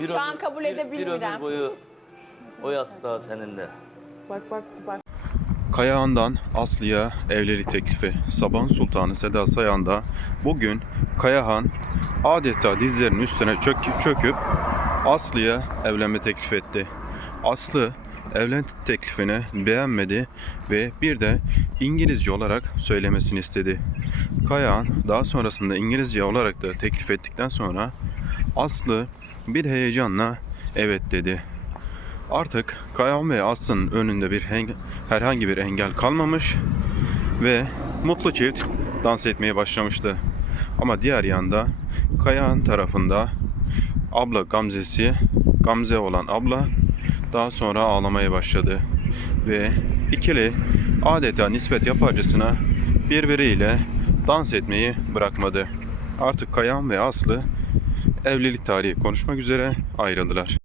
Bir Şu an kabul bir- edebilirim. Bir ömür boyu o yastığa seninle. Bak bak bak. Kayahan'dan Aslı'ya evlilik teklifi. Sabahın Sultanı Seda Sayan da bugün Kayahan adeta dizlerinin üstüne çök- çöküp Aslı'ya evlenme teklif etti. Aslı evlenme teklifini beğenmedi ve bir de İngilizce olarak söylemesini istedi. Kayahan daha sonrasında İngilizce olarak da teklif ettikten sonra Aslı bir heyecanla evet dedi. Artık Kayahan ve Aslı'nın önünde bir herhangi bir engel kalmamış ve mutlu çift dans etmeye başlamıştı. Ama diğer yanda Kayahan tarafında abla Gamze'si, Gamze olan abla daha sonra ağlamaya başladı. Ve ikili adeta nispet yaparcasına birbiriyle dans etmeyi bırakmadı. Artık Kayahan ve Aslı evlilik tarihi konuşmak üzere ayrıldılar.